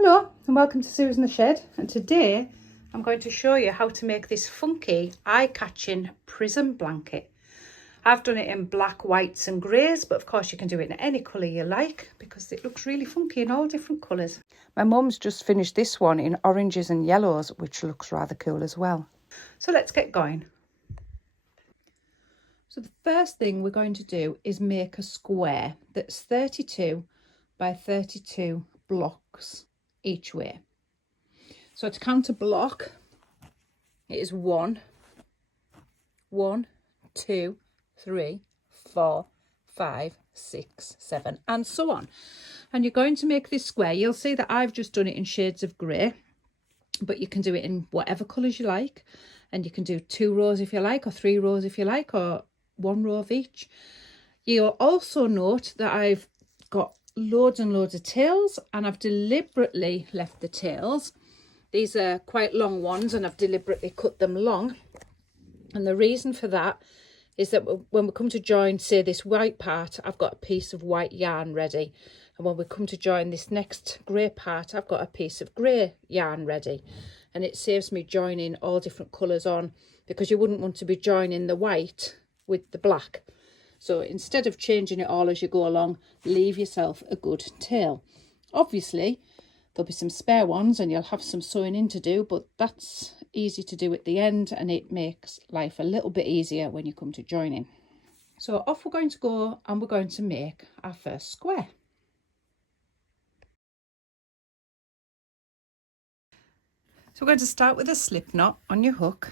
Hello and welcome to Susan the Shed, and today I'm going to show you how to make this funky eye-catching prism blanket. I've done it in black, whites and greys, but of course you can do it in any colour you like because it looks really funky in all different colours. My mum's just finished this one in oranges and yellows, which looks rather cool as well. So let's get going. So the first thing we're going to do is make a square that's 32 by 32 blocks each way. So to count a block, it is 1, 2, 3, 4, 5, 6, 7 and so on. And you're going to make this square. You'll see that I've just done it in shades of grey, but you can do it in whatever colours you like, and you can do 2 rows if you like, or 3 rows if you like, or 1 row of each. You'll also note that I've got loads and loads of tails, and I've deliberately left the tails. These are quite long ones and I've deliberately cut them long, and the reason for that is that when we come to join, say, this white part, I've got a piece of white yarn ready, and when we come to join this next grey part, I've got a piece of grey yarn ready, and it saves me joining all different colours on, because you wouldn't want to be joining the white with the black. So instead of changing it all as you go along, leave yourself a good tail. Obviously, there'll be some spare ones and you'll have some sewing in to do, but that's easy to do at the end, and it makes life a little bit easier when you come to joining. So off we're going to go, and we're going to make our first square. So we're going to start with a slip knot on your hook.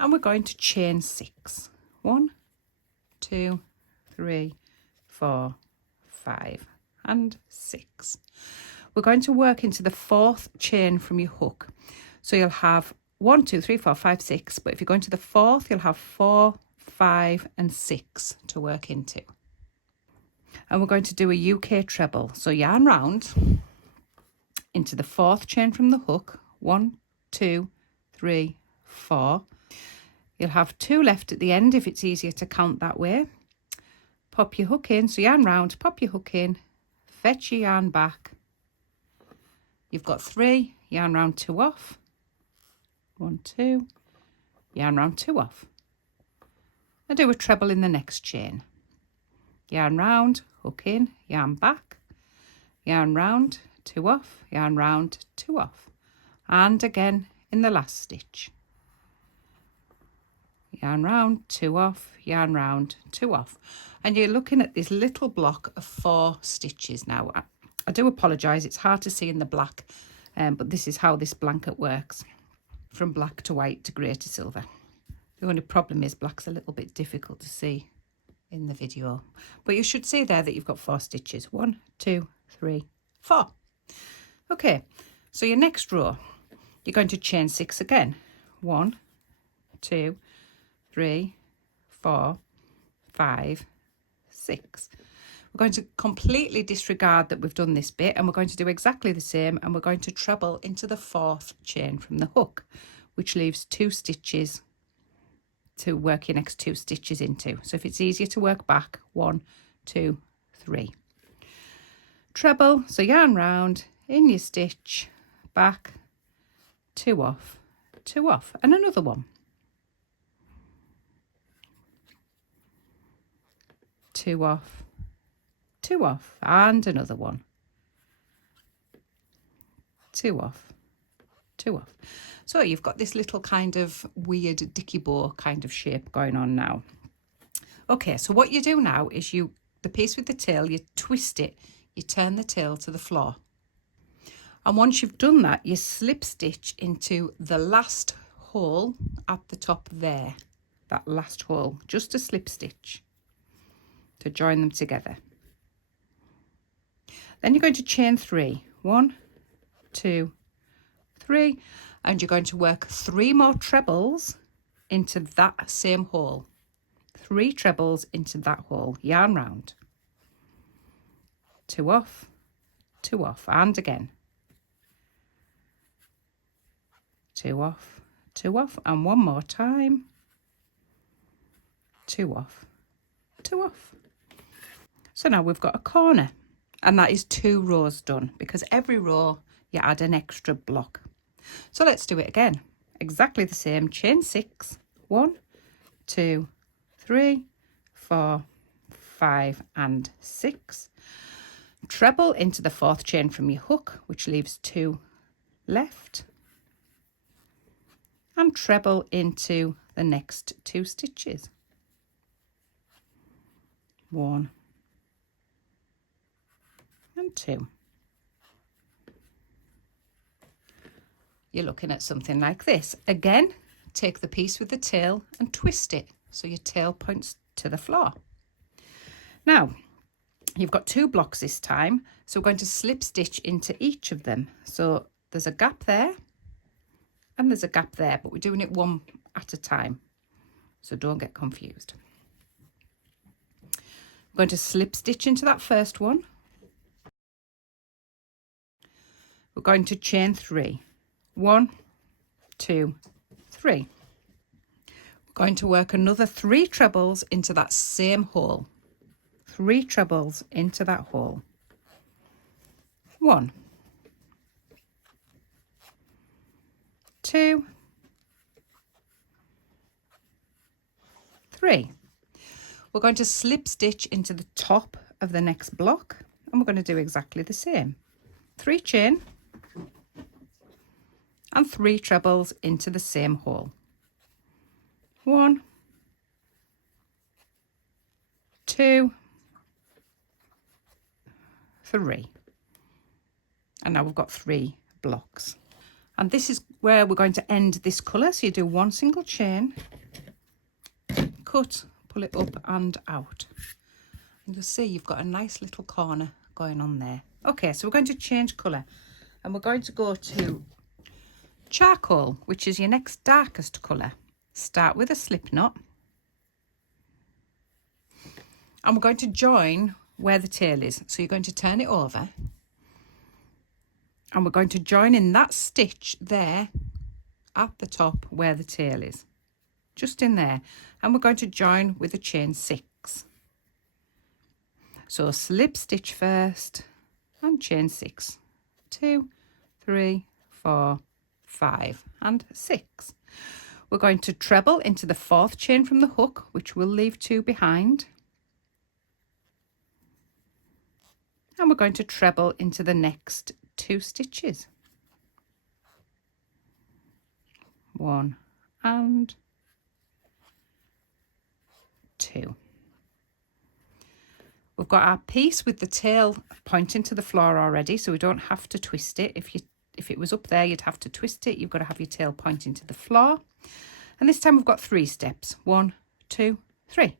And we're going to chain 6. 1, 2, 3, 4, 5 and 6. We're going to work into the 4th chain from your hook. So you'll have 1, 2, 3, 4, 5, 6. But if you go into the 4th, you'll have 4, 5 and 6 to work into. And we're going to do a UK treble. So yarn round into the 4th chain from the hook. 1, 2, 3, 4. You'll have 2 left at the end if it's easier to count that way. Pop your hook in, so yarn round, pop your hook in, fetch your yarn back. You've got 3, yarn round, 2 off. 1, 2, yarn round, 2 off. And do a treble in the next chain. Yarn round, hook in, yarn back, yarn round, 2 off, yarn round, 2 off. And again in the last stitch. Yarn round, 2 off, yarn round, 2 off. And you're looking at this little block of 4 stitches now. I do apologise, it's hard to see in the black, but this is how this blanket works, from black to white to grey to silver. The only problem is black's a little bit difficult to see in the video, but you should see there that you've got 4 stitches. 1, 2, 3, 4. Okay, so your next row, you're going to chain 6 again. 1, 2, 3, 4, 5, 6. We're going to completely disregard that we've done this bit, and we're going to do exactly the same, and we're going to treble into the 4th chain from the hook, which leaves 2 stitches to work your next 2 stitches into. So if it's easier to work back, 1, 2, 3. Treble, so yarn round, in your stitch, back, 2 off, 2 off, and another one. 2 off, 2 off, and another one. 2 off, 2 off. So you've got this little kind of weird dicky bow kind of shape going on now. Okay, so what you do now is the piece with the tail, you twist it, you turn the tail to the floor. And once you've done that, you slip stitch into the last hole at the top there, that last hole, just a slip stitch to join them together. Then you're going to chain 3. 1, 2, 3, and you're going to work 3 more trebles into that same hole. 3 trebles into that hole, yarn round, 2 off, 2 off, and again 2 off, 2 off, and one more time, 2 off, 2 off. So now we've got a corner, And that is 2 rows done, because every row you add an extra block. So let's do it again. Exactly the same. Chain 6, 1, 2, 3, 4, 5 and 6. Treble into the 4th chain from your hook, which leaves 2 left, and treble into the next 2 stitches. 1 and 2. You're looking at something like this. Again, take the piece with the tail and twist it so your tail points to the floor. Now, you've got 2 blocks this time, so we're going to slip stitch into each of them. So there's a gap there and there's a gap there, but we're doing it one at a time, so don't get confused. I'm going to slip stitch into that first one. We're going to chain 3. 1, 2, 3. We're going to work another 3 trebles into that same hole. 3 trebles into that hole. 1, 2, 3. We're going to slip stitch into the top of the next block, and we're going to do exactly the same. 3 chain and 3 trebles into the same hole. 1, 2, 3. And now we've got 3 blocks. And this is where we're going to end this colour. So you do 1 single chain, cut, pull it up and out. And you'll see you've got a nice little corner going on there. Okay, so we're going to change colour, and we're going to go to charcoal, which is your next darkest colour. Start with a slip knot, and we're going to join where the tail is. So you're going to turn it over, and we're going to join in that stitch there at the top where the tail is, just in there, and we're going to join with a chain 6. So slip stitch first and chain 6, 2, 3, 4, 5 and 6. We're going to treble into the 4th chain from the hook, which will leave 2 behind, and we're going to treble into the next 2 stitches. 1 and 2. We've got our piece with the tail pointing to the floor already, so we don't have to twist it. If it was up there, you'd have to twist it. You've got to have your tail pointing to the floor. And this time we've got 3 steps. 1, 2, 3.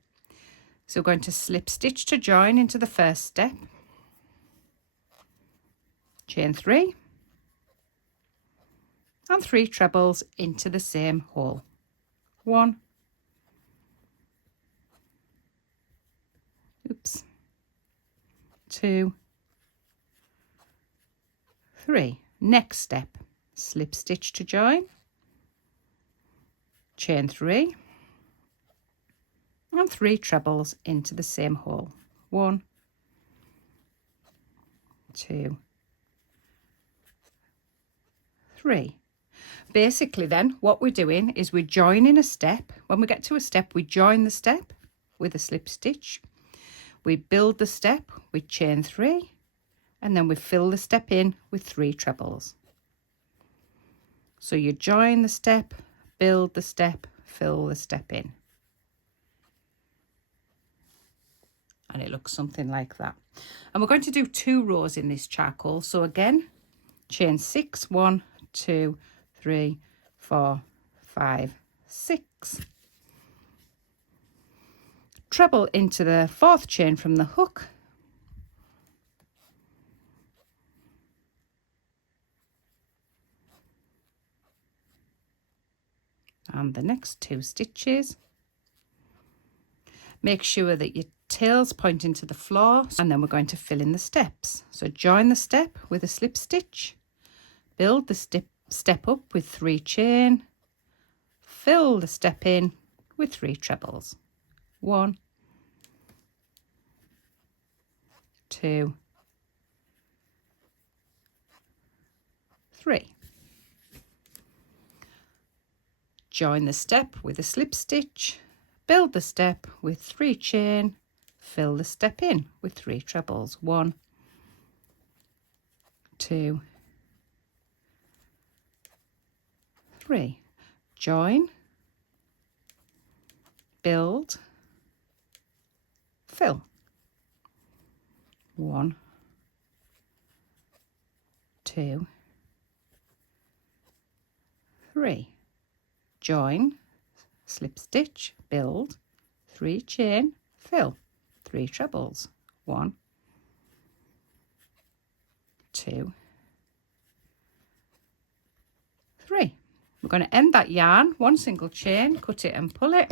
So we're going to slip stitch to join into the first step, chain 3, and 3 trebles into the same hole. 1, 2, 3. Next step, slip stitch to join, chain 3, and 3 trebles into the same hole. 1, 2, 3. Basically then what we're doing is we're joining a step. When we get to a step, we join the step with a slip stitch, we build the step with chain 3, and then we fill the step in with 3 trebles. So you join the step, build the step, fill the step in, and it looks something like that. And we're going to do 2 rows in this charcoal. So again, chain 6, 1, 2, 3, 4, 5, 6. Treble into the 4th chain from the hook, and the next 2 stitches. Make sure that your tail's pointing to the floor, and then we're going to fill in the steps. So join the step with a slip stitch, build the step up with 3 chain, fill the step in with 3 trebles. 1, 2, 3. Join the step with a slip stitch, build the step with 3 chain, fill the step in with 3 trebles. 1, 2, 3. Join, build, fill. 1, 2, 3. Join, slip stitch, build, 3 chain, fill, 3 trebles. 1, 2, 3. We're going to end that yarn, 1 single chain, cut it and pull it,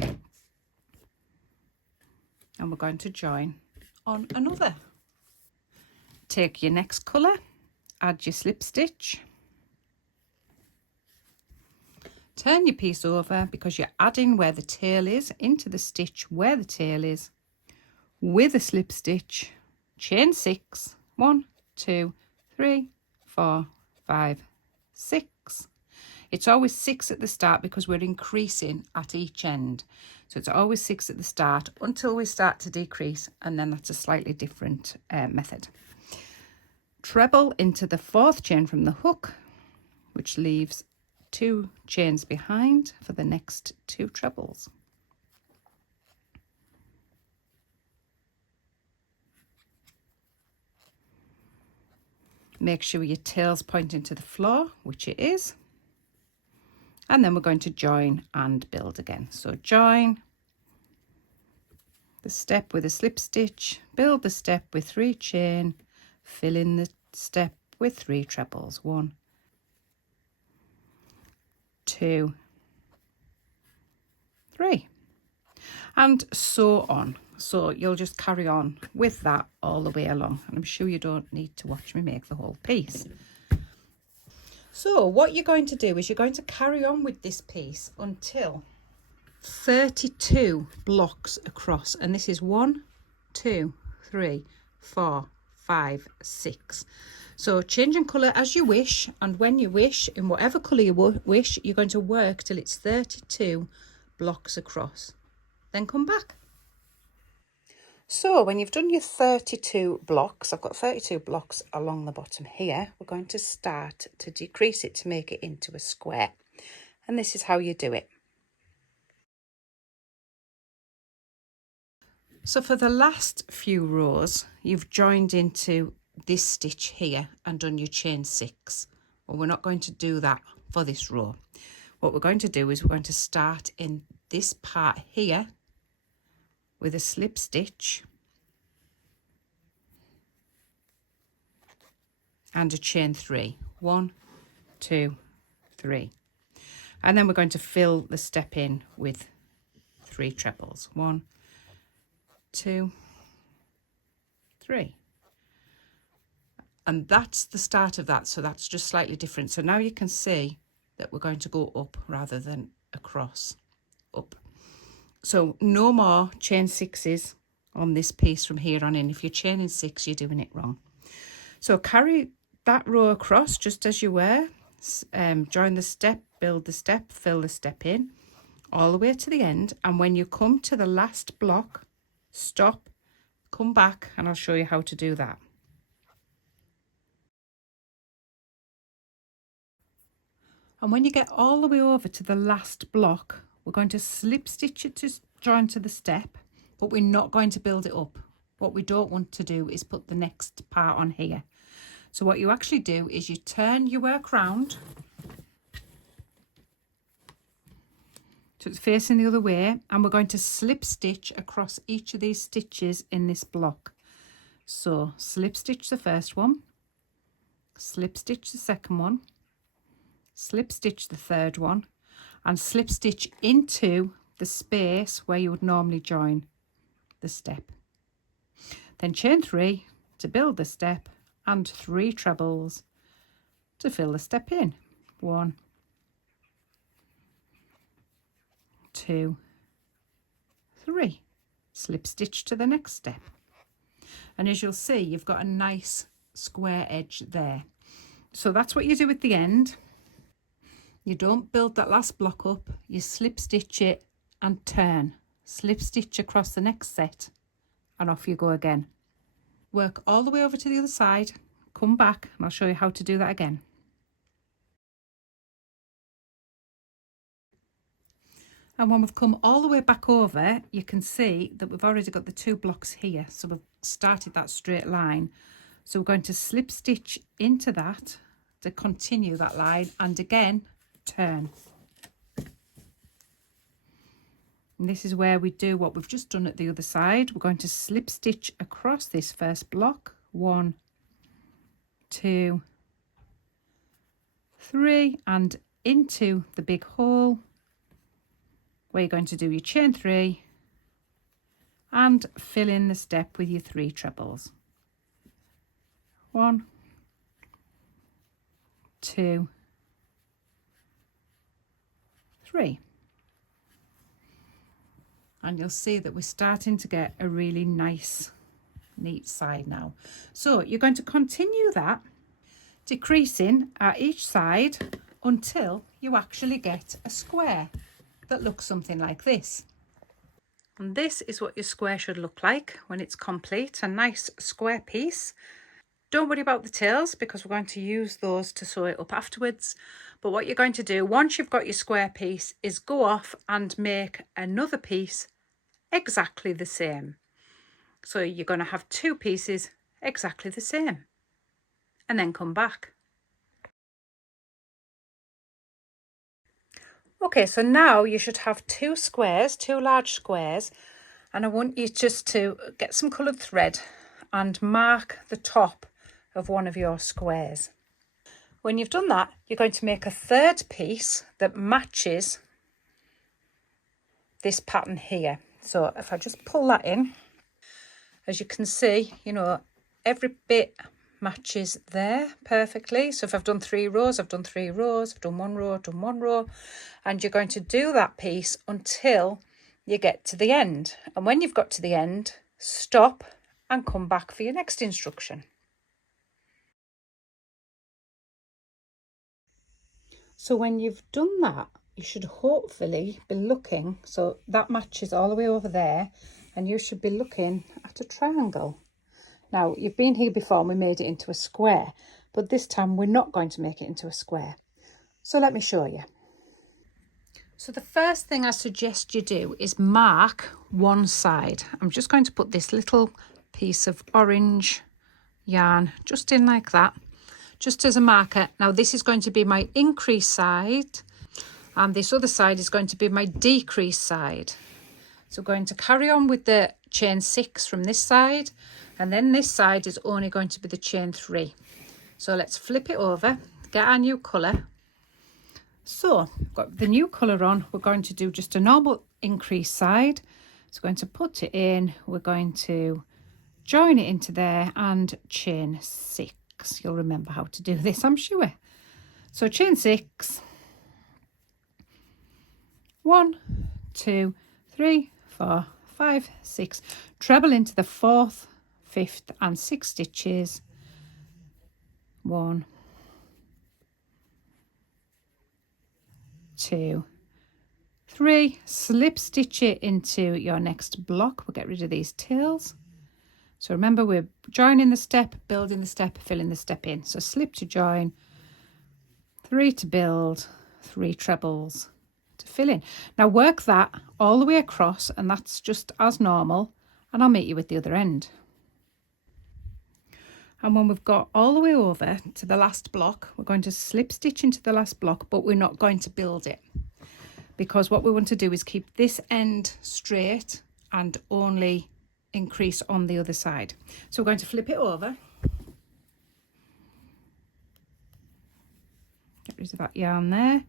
and we're going to join on another. Take your next colour, add your slip stitch, turn your piece over because you're adding where the tail is into the stitch where the tail is with a slip stitch, chain 6, 1, 2, 3, 4, 5, 6. It's always 6 at the start because we're increasing at each end. So it's always 6 at the start until we start to decrease, and then that's a slightly different method. Treble into the 4th chain from the hook, which leaves 2 chains behind for the next 2 trebles. Make sure your tail's pointing to the floor, which it is. And then we're going to join and build again. So join the step with a slip stitch, build the step with 3 chain, fill in the step with 3 trebles. 1, 2, 3, and so on. So you'll just carry on with that all the way along, and I'm sure you don't need to watch me make the whole piece. So what you're going to do is you're going to carry on with this piece until 32 blocks across, and this is 1, 2, 3, 4, 5, 6. So changing colour as you wish, and when you wish, in whatever colour you wish, you're going to work till it's 32 blocks across. Then come back. So when you've done your 32 blocks, I've got 32 blocks along the bottom here, we're going to start to decrease it to make it into a square. And this is how you do it. So for the last few rows, you've joined into this stitch here and done your chain 6. Well, we're not going to do that for this row. What we're going to do is we're going to start in this part here with a slip stitch and a chain 3. 1, 2, 3. And then we're going to fill the step in with 3 trebles. 1, 2, 3. And that's the start of that, so that's just slightly different. So now you can see that we're going to go up rather than across. Up. So no more chain 6s on this piece from here on in. If you're chaining 6, you're doing it wrong. So carry that row across just as you were. Join the step, build the step, fill the step in all the way to the end. And when you come to the last block, stop, come back, and I'll show you how to do that. And when you get all the way over to the last block, we're going to slip stitch it to join to the step, but we're not going to build it up. What we don't want to do is put the next part on here. So what you actually do is you turn your work round so it's facing the other way, and we're going to slip stitch across each of these stitches in this block. So slip stitch the first one, slip stitch the second one, slip stitch the third one, and slip stitch into the space where you would normally join the step. Then chain 3 to build the step and 3 trebles to fill the step in. 1, 2, 3. Slip stitch to the next step. And as you'll see, you've got a nice square edge there. So that's what you do at the end. You don't build that last block up, you slip stitch it and turn. Slip stitch across the next set and off you go again. Work all the way over to the other side, come back and I'll show you how to do that again. And when we've come all the way back over, you can see that we've already got the 2 blocks here. So we've started that straight line. So we're going to slip stitch into that to continue that line and again turn. And this is where we do what we've just done at the other side. We're going to slip stitch across this first block. 1, 2, 3 and into the big hole where you're going to do your chain 3 and fill in the step with your 3 trebles. 1, 2, 3. And you'll see that we're starting to get a really nice, neat side now. So you're going to continue that, decreasing at each side until you actually get a square that looks something like this. And this is what your square should look like when it's complete, a nice square piece. Don't worry about the tails because we're going to use those to sew it up afterwards. But what you're going to do once you've got your square piece is go off and make another piece exactly the same. So you're going to have 2 pieces exactly the same and then come back. Okay, so now you should have 2 squares, 2 large squares, and I want you just to get some coloured thread and mark the top of one of your squares. When you've done that, you're going to make a 3rd piece that matches this pattern here. So if I just pull that in, as you can see, you know, every bit matches there perfectly. So if I've done 3 rows, I've done 3 rows, I've done 1 row, I've done 1 row, and you're going to do that piece until you get to the end. And when you've got to the end, stop and come back for your next instruction. So when you've done that, you should hopefully be looking, so that matches all the way over there, and you should be looking at a triangle. Now, you've been here before and we made it into a square, but this time we're not going to make it into a square. So let me show you. So the first thing I suggest you do is mark one side. I'm just going to put this little piece of orange yarn just in like that, just as a marker. Now this is going to be my increase side and this other side is going to be my decrease side. So we're going to carry on with the chain 6 from this side, and then this side is only going to be the chain 3. So let's flip it over, get our new colour. So I've got the new colour on. We're going to do just a normal increase side. So we're going to put it in, we're going to join it into there and chain 6. You'll remember how to do this, I'm sure. So chain 6, 1, 2, 3, 4, 5, 6, treble into the 4th, 5th and 6th stitches. 1, 2, 3, slip stitch it into your next block. We'll get rid of these tails. So remember, we're joining the step, building the step, filling the step in. So slip to join, 3 to build, 3 trebles to fill in. Now work that all the way across, and that's just as normal, and I'll meet you at the other end. And when we've got all the way over to the last block, we're going to slip stitch into the last block, but we're not going to build it, because what we want to do is keep this end straight and only increase on the other side. So we're going to flip it over, get rid of that yarn there,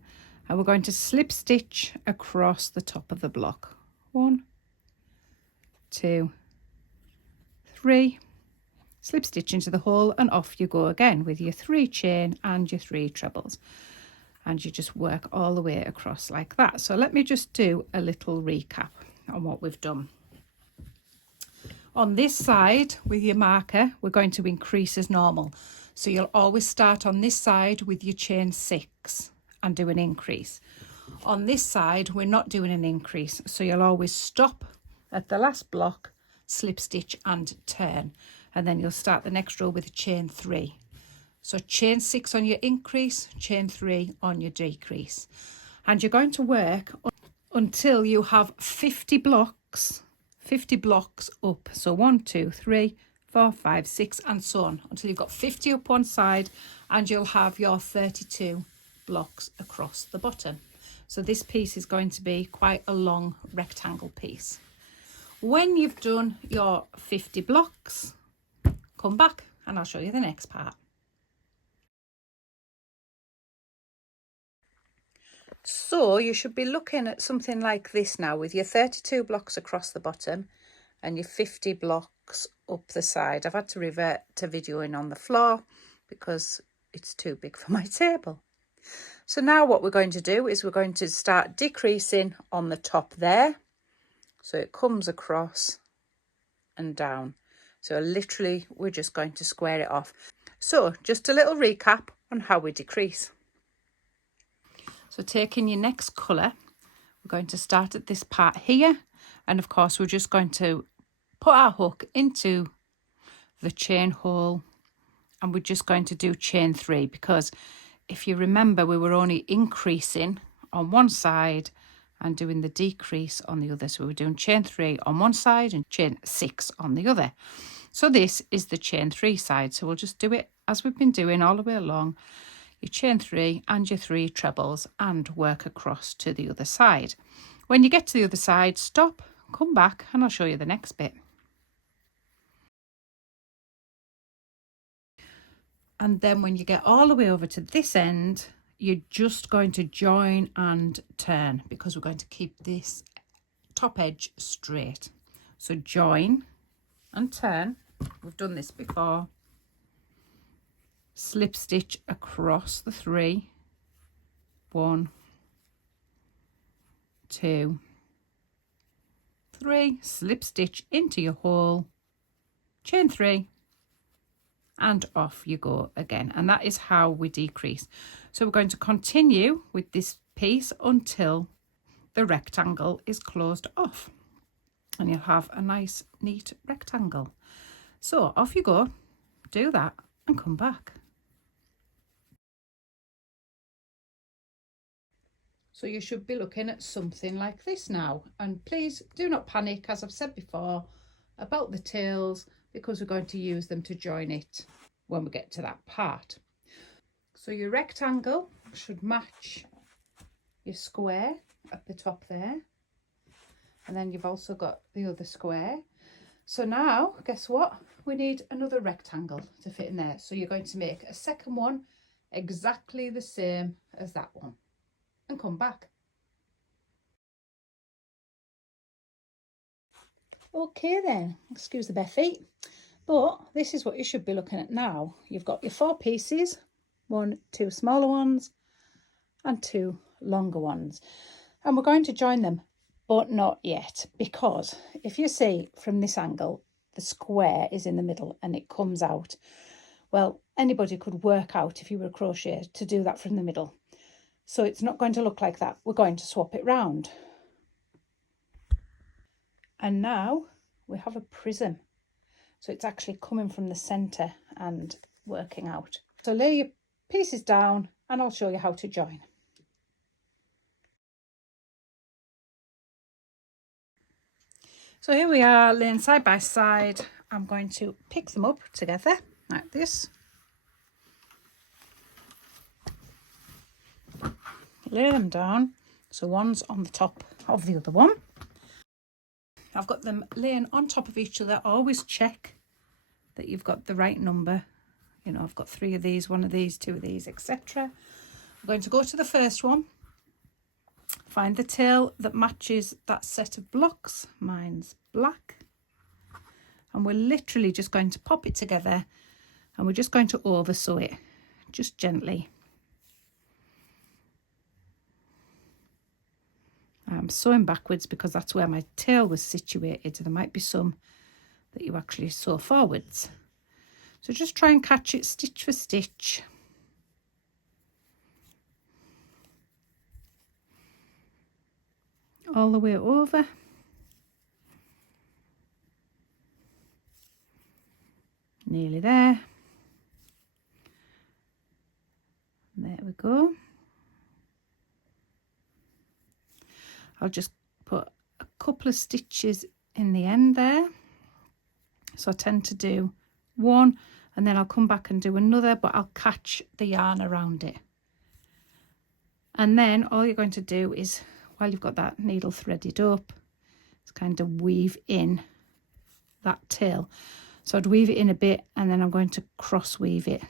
and we're going to slip stitch across the top of the block. 1, 2, 3, slip stitch into the hole, and off you go again with your 3 chain and your 3 trebles, and you just work all the way across like that. So let me just do a little recap on what we've done. On this side with your marker, we're going to increase as normal. So you'll always start on this side with your chain 6 and do an increase. On this side, we're not doing an increase. So you'll always stop at the last block, slip stitch and turn. And then you'll start the next row with a chain 3. So chain 6 on your increase, chain 3 on your decrease. And you're going to work until you have 50 blocks up. So 1, 2, 3, 4, 5, 6 and so on until you've got 50 up one side, and you'll have your 32 blocks across the bottom. So this piece is going to be quite a long rectangle piece. When you've done your 50 blocks, come back and I'll show you the next part. So you should be looking at something like this now with your 32 blocks across the bottom and your 50 blocks up the side. I've had to revert to videoing on the floor because it's too big for my table. So now what we're going to do is we're going to start decreasing on the top there. So it comes across and down. So literally we're just going to square it off. So just a little recap on how we decrease. So taking your next colour, we're going to start at this part here. And of course, we're just going to put our hook into the chain hole, and we're just going to do chain 3, because if you remember, we were only increasing on one side and doing the decrease on the other. So we were doing chain 3 on one side and chain 6 on the other. So this is the chain 3 side. So we'll just do it as we've been doing all the way along. Your chain 3 and your 3 trebles and work across to the other side. When you get to the other side, stop, come back, and I'll show you the next bit. And then when you get all the way over to this end, you're just going to join and turn, because we're going to keep this top edge straight. So join and turn. We've done this before. Slip stitch across the 3. 1, 2, 3. Slip stitch into your hole, chain 3, and off you go again. And that is how we decrease. So we're going to continue with this piece until the rectangle is closed off, and you'll have a nice neat rectangle. So off you go, do that and come back. So you should be looking at something like this now. And please do not panic, as I've said before, about the tails, because we're going to use them to join it when we get to that part. So your rectangle should match your square at the top there. And then you've also got the other square. So now, guess what? We need another rectangle to fit in there. So you're going to make a second one exactly the same as that one, and come back. Okay then, excuse the bare feet, but this is what you should be looking at now. You've got your 4 pieces, 1, 2 smaller ones and 2 longer ones, and we're going to join them, but not yet, because if you see from this angle, the square is in the middle and it comes out. Well, anybody could work out, if you were a crocheter, to do that from the middle. So it's not going to look like that. We're going to swap it round. And now we have a prism. So it's actually coming from the centre and working out. So lay your pieces down and I'll show you how to join. So here we are laying side by side. I'm going to pick them up together like this. Lay them down, so one's on the top of the other one. I've got them laying on top of each other. Always check that you've got the right number. You know, I've got 3 of these, 1 of these, 2 of these, etc. I'm going to go to the first one, find the tail that matches that set of blocks. Mine's black, and we're literally just going to pop it together, and we're just going to over sew it just gently. I'm sewing backwards because that's where my tail was situated. There might be some that you actually sew forwards. So just try and catch it stitch for stitch. All the way over. Nearly there. There we go. I'll just put a couple of stitches in the end there. So I tend to do one and then I'll come back and do another, but I'll catch the yarn around it. And then all you're going to do is, while you've got that needle threaded up, is kind of weave in that tail. So I'd weave it in a bit and then I'm going to cross weave it.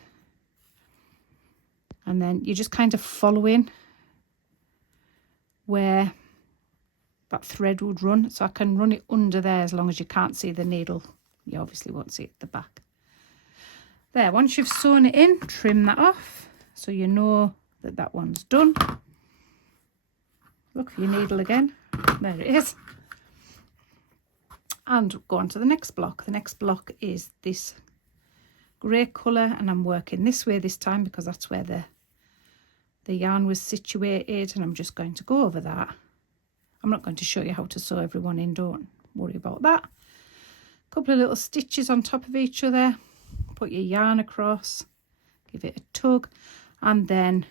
And then you're just kind of following where that thread would run. So I can run it under there as long as you can't see the needle. You obviously won't see it at the back. There, once you've sewn it in, trim that off so you know that that one's done. Look for your needle again. There it is. And go on to the next block. The next block is this grey colour, and I'm working this way this time because that's where the yarn was situated, and I'm just going to go over that. I'm not going to show you how to sew everyone in, don't worry about that. A couple of little stitches on top of each other, put your yarn across, give it a tug, and then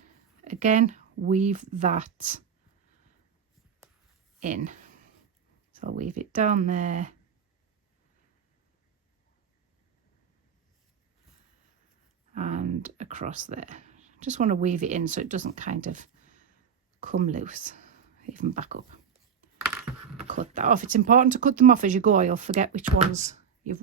again weave that in. So I'll weave it down there, and across there. Just want to weave it in so it doesn't kind of come loose. Even back up. Cut that off. It's important to cut them off as you go, or you'll forget which ones you've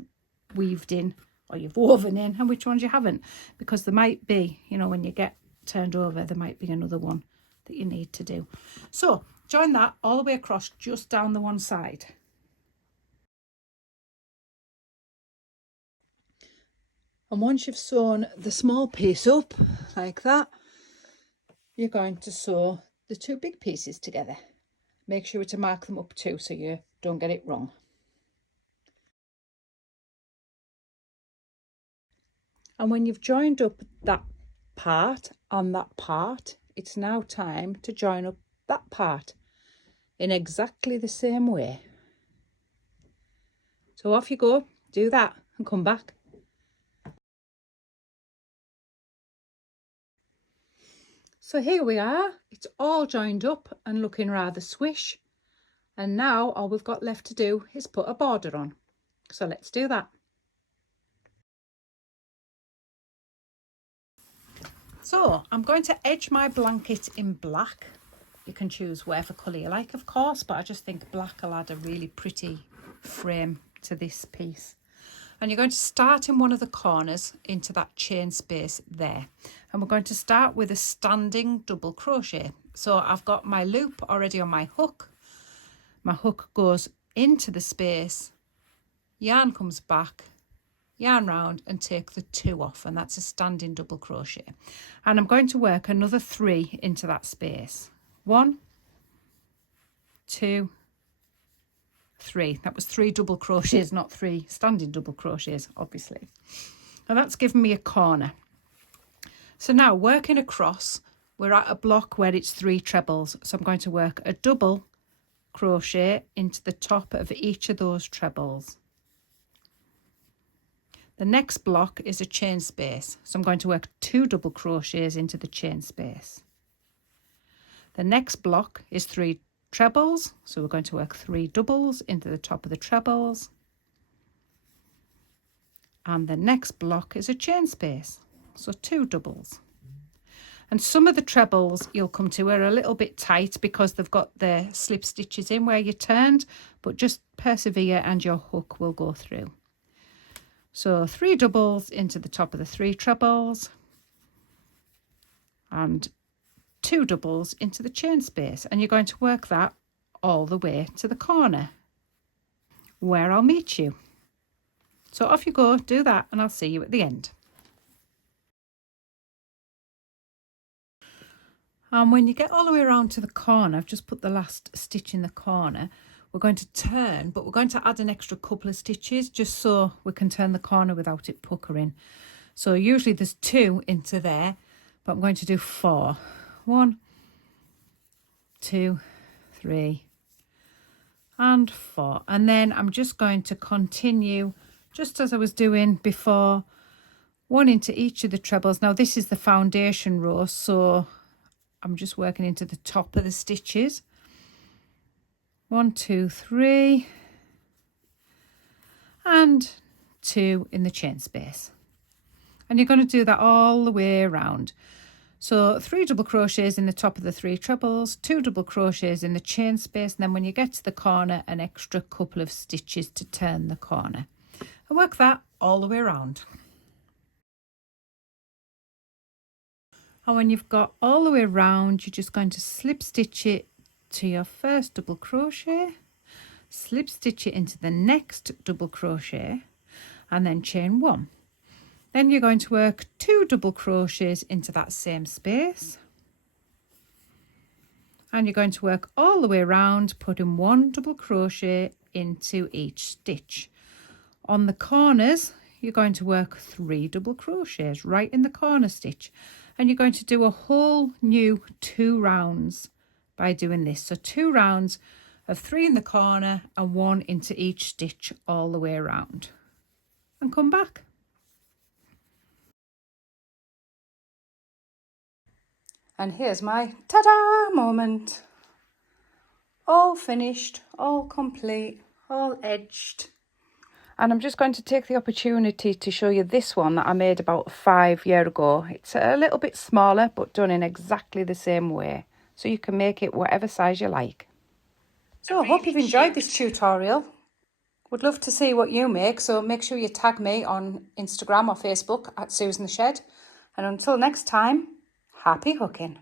weaved in or you've woven in and which ones you haven't, because there might be, you know, when you get turned over, there might be another one that you need to do. So join that all the way across, just down the one side. And once you've sewn the small piece up like that, you're going to sew the two big pieces together. Make sure to mark them up too so you don't get it wrong. And when you've joined up that part on that part, it's now time to join up that part in exactly the same way. So off you go, do that and come back. So here we are, it's all joined up and looking rather swish. And now all we've got left to do is put a border on. So let's do that. So I'm going to edge my blanket in black. You can choose whatever colour you like, of course, but I just think black will add a really pretty frame to this piece. And you're going to start in one of the corners into that chain space there. And we're going to start with a standing double crochet. So I've got my loop already on my hook. My hook goes into the space, yarn comes back, yarn round and take the 2 off, and that's a standing double crochet. And I'm going to work another 3 into that space. 1, 2, 3. That was 3 double crochets, not 3 standing double crochets, obviously. And that's given me a corner. So now working across, we're at a block where it's 3 trebles. So I'm going to work a double crochet into the top of each of those trebles. The next block is a chain space. So I'm going to work 2 double crochets into the chain space. The next block is 3 trebles, so we're going to work 3 doubles into the top of the trebles, and the next block is a chain space, so 2 doubles. And some of the trebles you'll come to are a little bit tight because they've got the slip stitches in where you turned, but just persevere and your hook will go through. So 3 doubles into the top of the 3 trebles and 2 doubles into the chain space, and you're going to work that all the way to the corner where I'll meet you. So off you go, do that, and I'll see you at the end. And when you get all the way around to the corner, I've just put the last stitch in the corner. we're going to turn, but we're going to add an extra couple of stitches just so we can turn the corner without it puckering. So usually there's 2 into there, but I'm going to do 4. 1, 2, 3 and 4, and then I'm just going to continue just as I was doing before, 1 into each of the trebles. Now this is the foundation row, so I'm just working into the top of the stitches. 1, 2, 3 and 2 in the chain space, and you're going to do that all the way around. So 3 double crochets in the top of the 3 trebles, 2 double crochets in the chain space, and then when you get to the corner, an extra couple of stitches to turn the corner, and work that all the way around. And when you've got all the way around, you're just going to slip stitch it to your first double crochet, slip stitch it into the next double crochet, and then chain 1. Then you're going to work 2 double crochets into that same space, and you're going to work all the way around, putting 1 double crochet into each stitch. On the corners, you're going to work 3 double crochets right in the corner stitch, and you're going to do a whole new 2 rounds by doing this. So 2 rounds of 3 in the corner and 1 into each stitch all the way around, and come back. And here's my ta-da moment. All finished, all complete, all edged. And I'm just going to take the opportunity to show you this one that I made about 5 years ago. It's a little bit smaller, but done in exactly the same way. So you can make it whatever size you like. So I hope you've enjoyed this tutorial. Would love to see what you make, so make sure you tag me on Instagram or Facebook at Susan the Shed. And until next time, happy hooking.